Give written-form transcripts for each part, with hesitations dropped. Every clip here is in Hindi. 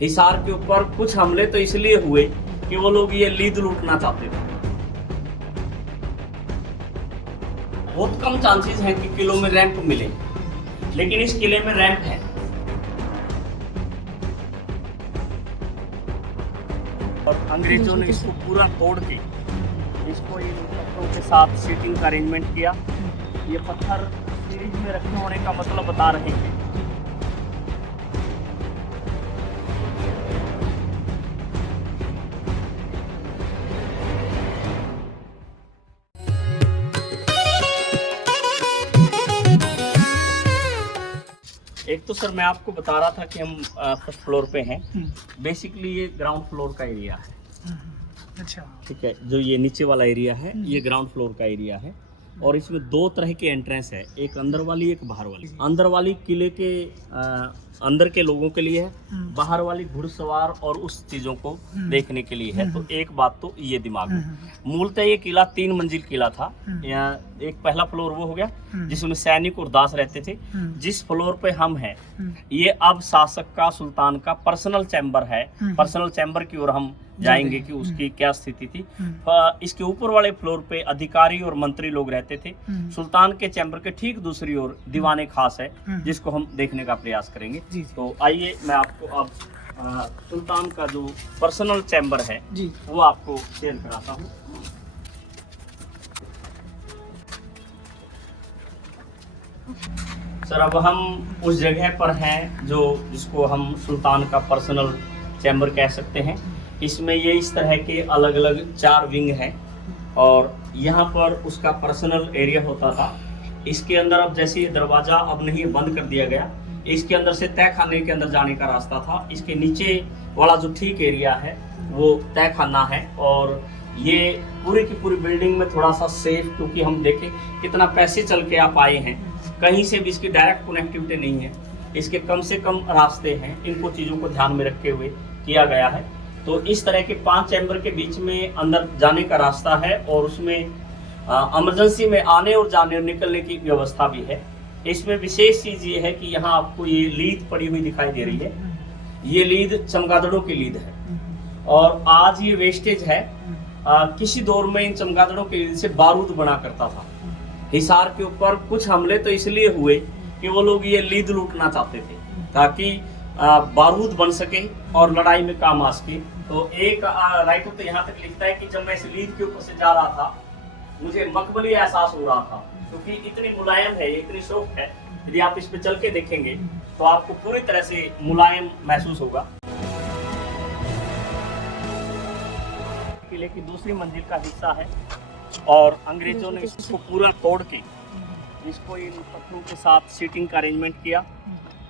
हिसार के ऊपर कुछ हमले तो इसलिए हुए कि वो लोग ये लीद लूटना चाहते थे। बहुत कम चांसेस हैं कि किलों में रैंप मिले, लेकिन इस किले में रैंप है। और अंग्रेजों ने इसको पूरा तोड़ के इसको इन पत्थरों के साथ सीटिंग का अरेंजमेंट किया। ये पत्थर सीरीज में रखे होने का मतलब बता रहे हैं। एक तो सर मैं आपको बता रहा था कि हम फर्स्ट फ्लोर पे हैं। बेसिकली ये ग्राउंड फ्लोर का एरिया है। अच्छा, ठीक है, जो ये नीचे वाला एरिया है ये ग्राउंड फ्लोर का एरिया है। और इसमें दो तरह के एंट्रेंस है, एक अंदर वाली एक बाहर वाली। अंदर वाली किले के अंदर के लोगों के लिए है, बाहर वाली घुड़सवार और उस चीजों को देखने के लिए है। तो एक बात तो ये दिमाग में, मूलतः ये किला 3 मंजिल किला था। यहाँ एक पहला फ्लोर वो हो गया जिसमें सैनिक और दास रहते थे। जिस फ्लोर पे हम हैं ये अब शासक का, सुल्तान का पर्सनल चैम्बर है। पर्सनल चैम्बर की ओर हम जाएंगे कि उसकी क्या स्थिति थी। इसके ऊपर वाले फ्लोर पे अधिकारी और मंत्री लोग रहते थे। सुल्तान के चैम्बर के ठीक दूसरी ओर दीवाने खास है, जिसको हम देखने का प्रयास करेंगे। तो आइए मैं आपको अब सुल्तान का जो पर्सनल चैम्बर है वो आपको शेयर कराता हूँ। सर अब हम उस जगह पर हैं जिसको हम सुल्तान का पर्सनल चैम्बर कह सकते हैं। इसमें ये इस तरह के अलग अलग 4 विंग हैं और यहाँ पर उसका पर्सनल एरिया होता था। इसके अंदर अब जैसे ये दरवाज़ा अब नहीं बंद कर दिया गया, इसके अंदर से तय खाने के अंदर जाने का रास्ता था। इसके नीचे वाला जो ठीक एरिया है वो तय खाना है। और ये पूरी की पूरी बिल्डिंग में थोड़ा सा सेफ, क्योंकि हम देखें कितना पैसे चल के आप आए हैं, कहीं से भी इसकी डायरेक्ट कनेक्टिविटी नहीं है, इसके कम से कम रास्ते हैं। इनको चीज़ों को ध्यान में रखते हुए किया गया है। तो इस तरह के 5 चैम्बर के बीच में अंदर जाने का रास्ता है और उसमें इमरजेंसी में आने और जाने और निकलने की व्यवस्था भी है। इसमें विशेष चीज़ ये है कि यहाँ आपको ये लीद पड़ी हुई दिखाई दे रही है। ये लीद चमगादड़ों की लीद है और आज ये वेस्टेज है। किसी दौर में इन चमगादड़ों की लीद से बारूद बना करता था। हिसार के ऊपर कुछ हमले तो इसलिए हुए कि वो लोग ये लीद लूटना चाहते थे ताकि बारूद बन सके और लड़ाई में काम आ सके। तो एक राइटर तो यहाँ तक लिखता है कि जब मैं इस लीद के ऊपर से जा रहा था मुझे मकबली एहसास हो रहा था, क्योंकि इतनी मुलायम है, इतनी सॉफ्ट है। यदि आप इस पे चल के देखेंगे तो आपको पूरी तरह से मुलायम महसूस होगा। किले की दूसरी मंजिल का हिस्सा है और अंग्रेजों ने इसको पूरा तोड़ के इसको इन पत्थरों के साथ सीटिंग का अरेंजमेंट किया।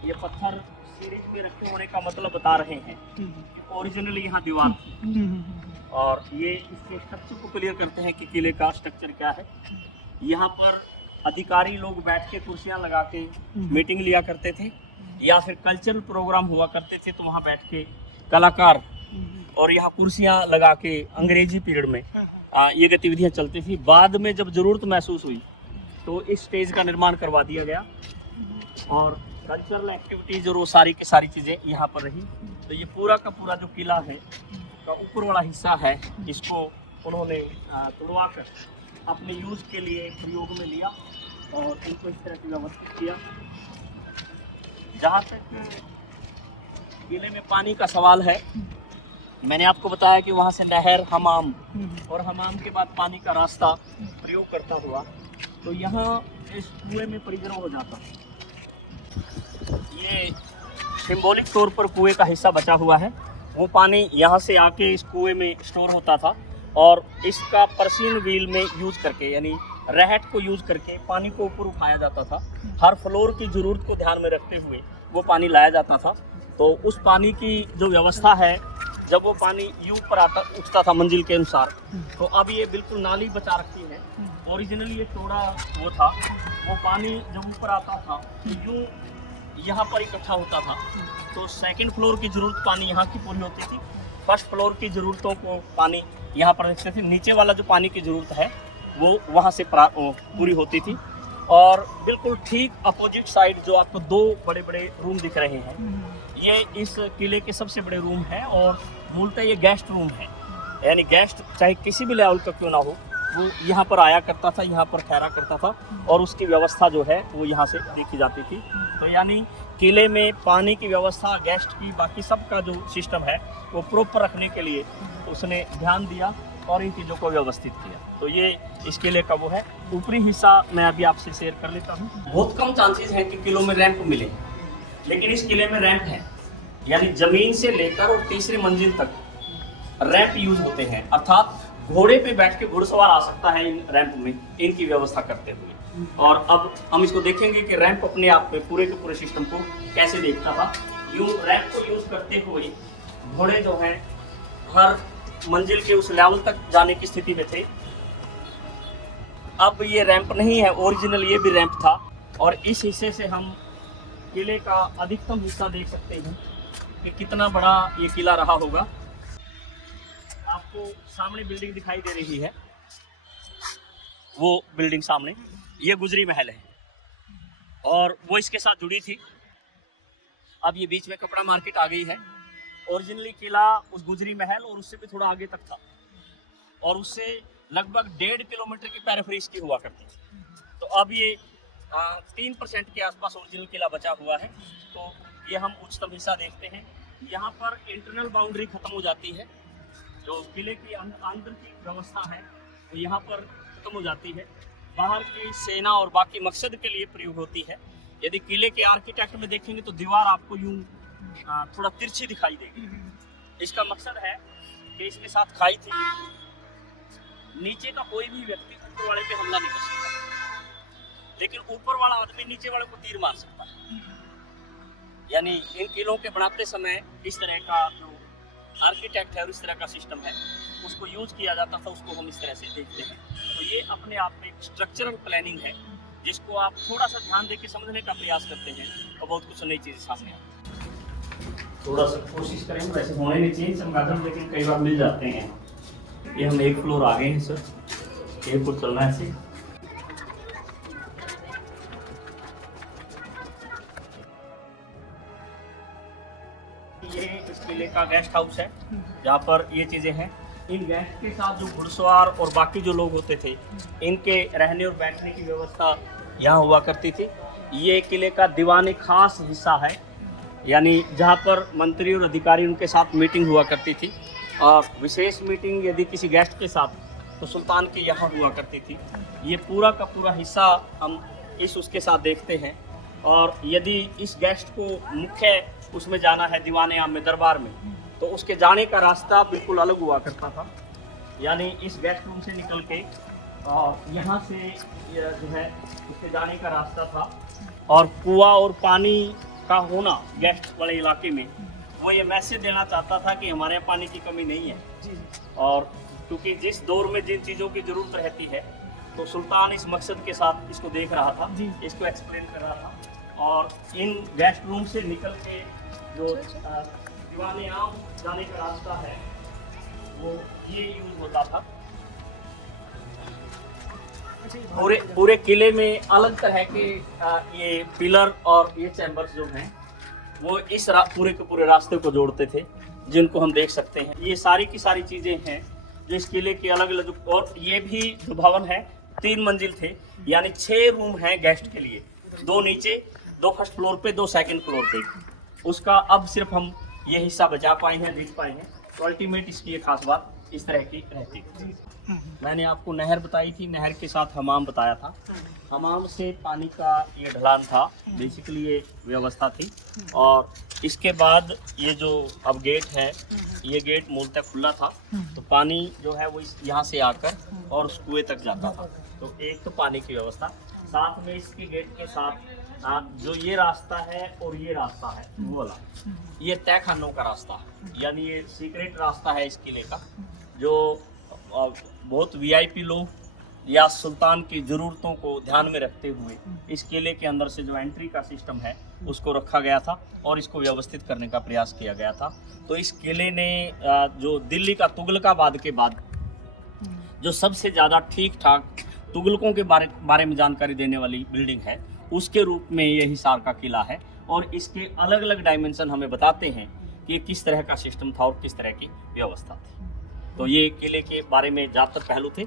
ये पत्थर सीरीज में रखे होने का मतलब बता रहे हैं कि ओरिजिनली यहाँ दीवार थी। और ये इसके स्ट्रक्चर को क्लियर करते हैं कि किले का स्ट्रक्चर क्या है। यहाँ पर अधिकारी लोग बैठ के कुर्सियाँ लगा के मीटिंग लिया करते थे, या फिर कल्चरल प्रोग्राम हुआ करते थे तो वहाँ बैठ के कलाकार और यहाँ कुर्सियाँ लगा के अंग्रेजी पीरियड में ये गतिविधियाँ चलती थी। बाद में जब ज़रूरत महसूस हुई तो इस स्टेज का निर्माण करवा दिया गया और कल्चरल एक्टिविटीज और वो सारी की सारी चीज़ें यहाँ पर रही। तो ये पूरा का पूरा जो किला है का ऊपर वाला हिस्सा है, इसको उन्होंने तोड़वा कर अपने यूज के लिए प्रयोग में लिया और इनको इस तरह से व्यवस्थित किया। जहाँ तक किले में पानी का सवाल है, मैंने आपको बताया कि वहाँ से नहर, हमाम और हमाम के बाद पानी का रास्ता प्रयोग करता हुआ तो यहाँ इस कुएं में परिग्रह हो जाता। ये सिंबॉलिक तौर पर कुएं का हिस्सा बचा हुआ है। वो पानी यहाँ से आके इस कुएं में स्टोर होता था और इसका पर्सियन व्हील में यूज करके, यानी रहट को यूज करके पानी को ऊपर उठाया जाता था। हर फ्लोर की ज़रूरत को ध्यान में रखते हुए वो पानी लाया जाता था। तो उस पानी की जो व्यवस्था है, जब वो पानी यूं पर उठता था मंजिल के अनुसार, तो अब ये बिल्कुल नाली बचा रखी है। ओरिजिनली ये चौड़ा वो था, वो पानी जब ऊपर आता था तो यूं यहाँ पर इकट्ठा होता था। तो सेकंड फ्लोर की ज़रूरत पानी यहाँ की पूरी होती थी, फर्स्ट फ्लोर की ज़रूरतों को पानी यहाँ पर रखते थे। नीचे वाला जो पानी की ज़रूरत है वो वहाँ से पूरी होती थी। और बिल्कुल ठीक अपोजिट साइड जो आपको 2 बड़े बड़े रूम दिख रहे हैं, ये इस किले के सबसे बड़े रूम है और मूलतः ये गेस्ट रूम है, यानी गेस्ट चाहे किसी भी लेवल का क्यों ना हो वो यहाँ पर आया करता था, यहाँ पर ठहरा करता था और उसकी व्यवस्था जो है वो यहाँ से देखी जाती थी। तो यानी किले में पानी की व्यवस्था, गेस्ट की, बाकी सब का जो सिस्टम है वो प्रॉपर रखने के लिए उसने ध्यान दिया और इन चीज़ों को व्यवस्थित किया। तो ये इस किले का वो है। ऊपरी हिस्सा मैं अभी आपसे शेयर कर लेता हूँ। बहुत कम चांसेस हैं कि किलों में रैंप मिले, लेकिन इस किले में रैंप है, यानी जमीन से लेकर और तीसरी मंजिल तक रैंप यूज होते हैं, अर्थात घोड़े पे बैठ के घुड़सवार आ सकता है इन रैंप में, इनकी व्यवस्था करते हुए। और अब हम इसको देखेंगे कि रैंप अपने आप में पूरे के पूरे सिस्टम को कैसे देखता था। यूं रैंप को यूज करते हुए घोड़े जो हैं हर मंजिल के उस लेवल तक जाने की स्थिति में थे। अब ये रैंप नहीं है, ओरिजिनल ये भी रैंप था। और इस हिस्से से हम किले का अधिकतम हिस्सा देख सकते हैं कि कितना बड़ा ये किला रहा होगा। आपको सामने बिल्डिंग दिखाई दे रही है, वो बिल्डिंग सामने, ये गुजरी महल है और वो इसके साथ जुड़ी थी। अब ये बीच में कपड़ा मार्केट आ गई है। ओरिजिनली किला उस गुजरी महल और उससे भी थोड़ा आगे तक था और उससे लगभग 1.5 किलोमीटर की पैराफ्रीज की हुआ करती थी। तो अब ये 3% के आसपास ओरिजिनल किला बचा हुआ है। तो ये हम उच्चतम हिस्सा देखते हैं। यहाँ पर इंटरनल बाउंड्री खत्म हो जाती है, जो किले की अंदर की व्यवस्था है वो यहाँ पर खत्म हो जाती है। बाहर की सेना और बाकी मकसद के लिए प्रयोग होती है। यदि किले के आर्किटेक्ट में देखेंगे तो दीवार आपको यूं थोड़ा तिरछी दिखाई देगी। इसका मकसद है कि इसके साथ खाई थी, नीचे का कोई भी व्यक्ति ऊपर वाले पे हमला नहीं कर सकता, लेकिन ऊपर वाला आदमी नीचे वाले को तीर मार सकता है। यानी इन किलों के बनाते समय इस तरह का जो आर्किटेक्ट है और इस तरह का सिस्टम है उसको यूज किया जाता था, उसको हम इस तरह से देखते हैं। तो ये अपने आप में एक स्ट्रक्चरल प्लानिंग है जिसको आप थोड़ा सा ध्यान देकर समझने का प्रयास करते हैं और बहुत कुछ नई चीज़ सामने आती है। थोड़ा सा कोशिश करें, वैसे होने नहीं चाहिए चमगादड़, लेकिन कई बार मिल जाते हैं। ये हम 1 फ्लोर आ गए हैं सर, 1 फुट चलना है ऐसे। ये इस किले का गेस्ट हाउस है जहाँ पर ये चीज़ें हैं। इन गेस्ट के साथ जो घुड़सवार और बाकी जो लोग होते थे इनके रहने और बैठने की व्यवस्था यहाँ हुआ करती थी। ये किले का दीवाने खास हिस्सा है, यानी जहाँ पर मंत्री और अधिकारी उनके साथ मीटिंग हुआ करती थी। और विशेष मीटिंग यदि किसी गेस्ट के साथ तो सुल्तान के यहाँ हुआ करती थी। ये पूरा का पूरा हिस्सा हम इस उसके साथ देखते हैं। और यदि इस गेस्ट को मुख्य उसमें जाना है दीवाने आम में, दरबार में, तो उसके जाने का रास्ता बिल्कुल अलग हुआ करता था। यानी इस गेस्ट रूम से निकल के यहाँ से जो है उसके जाने का रास्ता था। और कुआं और पानी का होना गेस्ट वाले इलाके में वो ये मैसेज देना चाहता था कि हमारे यहाँ पानी की कमी नहीं है। और क्योंकि जिस दौर में जिन चीज़ों की ज़रूरत रहती है तो सुल्तान इस मकसद के साथ इसको देख रहा था, इसको एक्सप्लेन कर रहा था। और इन गेस्ट रूम से निकल के जो दीवाने आम जाने का रास्ता है वो ये यूज होता था। पूरे किले में अलग तरह के ये पिलर और ये चैम्बर्स जो हैं वो इस पूरे के पूरे रास्ते को जोड़ते थे, जिनको हम देख सकते हैं। ये सारी की सारी चीज़ें हैं जो इस किले के अलग अलग। और ये भी जो भवन है 3 मंजिल थे, यानी 6 रूम हैं गेस्ट के लिए, 2 नीचे, 2 फर्स्ट फ्लोर पे, 2 सेकंड फ्लोर पे। उसका अब सिर्फ हम ये हिस्सा बचा पाए हैं, देख पाए हैं। तो अल्टीमेट इसकी एक खास बात इस तरह की रहती थी। मैंने आपको नहर बताई थी, नहर के साथ हमाम बताया था। हमाम से पानी का ये ढलान था, बेसिकली ये व्यवस्था थी। और इसके बाद ये जो अब गेट है, ये गेट मूलतः खुला था, तो पानी जो है वो यहाँ से आकर और उस कुएं तक जाता था। तो एक तो पानी की व्यवस्था, साथ में इसके गेट के साथ जो ये रास्ता है और ये रास्ता है वो वाला, ये तय खानों का रास्ता है, यानी ये सीक्रेट रास्ता है इस किले का, जो बहुत वीआईपी लोग या सुल्तान की ज़रूरतों को ध्यान में रखते हुए इस किले के अंदर से जो एंट्री का सिस्टम है उसको रखा गया था और इसको व्यवस्थित करने का प्रयास किया गया था। तो इस किले ने जो दिल्ली का तुगलकाबाद के बाद जो सबसे ज़्यादा ठीक ठाक तुगलकों के बारे में जानकारी देने वाली बिल्डिंग है, उसके रूप में ये हिसार का किला है। और इसके अलग अलग डायमेंशन हमें बताते हैं कि किस तरह का सिस्टम था और किस तरह की व्यवस्था थी। तो ये किले के बारे में ज़्यादातर पहलू थे।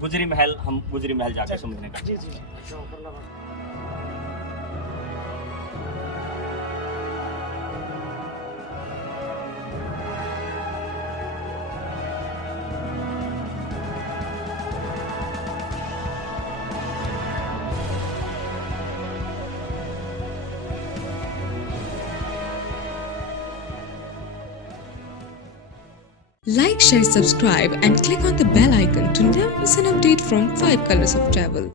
गुजरी महल, हम गुजरी महल जाकर समझने का जी जी जी। Like, share, subscribe and click on the bell icon to never miss an update from 5 Colors of Travel.